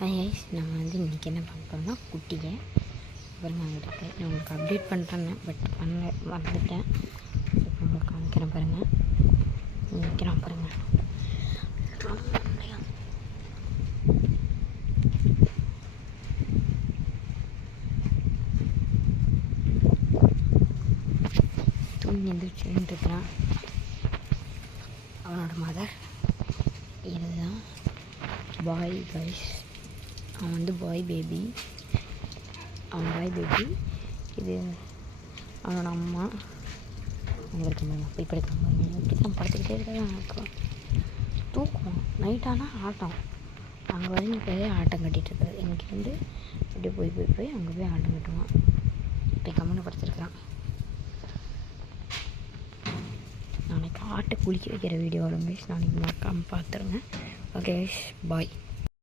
Hi guys, நம்ம இன்றைக்கி என்ன பார்க்க போகிறோம்னா குட்டியை பாருங்க அங்கிட்டு இருக்குது. நான் உங்களுக்கு அப்டேட் பண்ணுறேன்னு பட் மறந்துட்டேன். இப்போ உங்களுக்கு காமிக்கிறேன் பாருங்கள். நிற்கிறான் பாருங்கள். தூங்கி எந்திரிச்சுன்னு இருக்கிறான். அவனோட மதர் இதுதான் பாய் கைஸ். அவன் பாய் பேபி. இது அவனோட அம்மா. அங்கே இருக்காங்க போய் படுக்காம இப்படி படுத்துக்கிட்டே இருக்கான். தூக்கம் நைட் ஆனால் ஆட்டம். அங்கே வரைக்கும் போய் ஆட்டம் கட்டிகிட்டு இருக்காது. இங்கேருந்து அப்படியே போய் அங்கே போய் ஆட்டம் கட்டுவான். இப்படி கம்முன்னு படுத்துருக்குறான். நாளைக்கு ஆட்டை குளிக்க வைக்கிற வீடியோ வரும் கைஸ். நாளைக்கு மறக்காமல் பார்த்துருங்க. ஓகே கைஸ், பாய்.